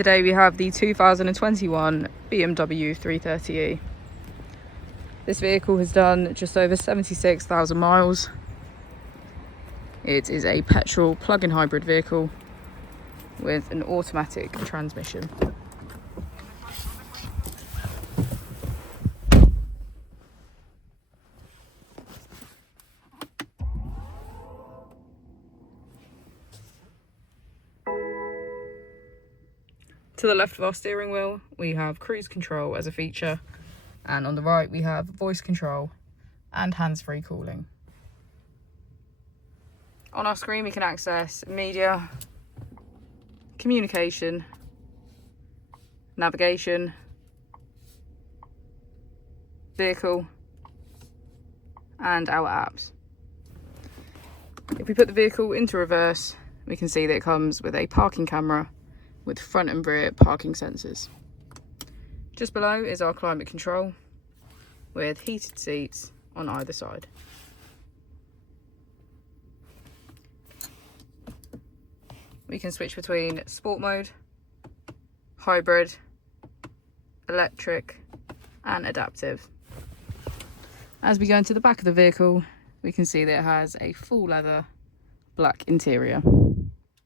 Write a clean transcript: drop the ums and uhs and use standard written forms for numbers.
Today we have the 2021 BMW 330e. This vehicle has done just over 76,000 miles. It is a petrol plug-in hybrid vehicle with an automatic transmission. To the left of our steering wheel, we have cruise control as a feature, and on the right we have voice control and hands-free calling. On our screen we can access media, communication, navigation, vehicle, and our apps. If we put the vehicle into reverse, we can see that it comes with a parking camera with front and rear parking sensors. Just below is our climate control with heated seats on either side. We can switch between sport mode, hybrid, electric and adaptive. As we go into the back of the vehicle, we can see that it has a full leather black interior.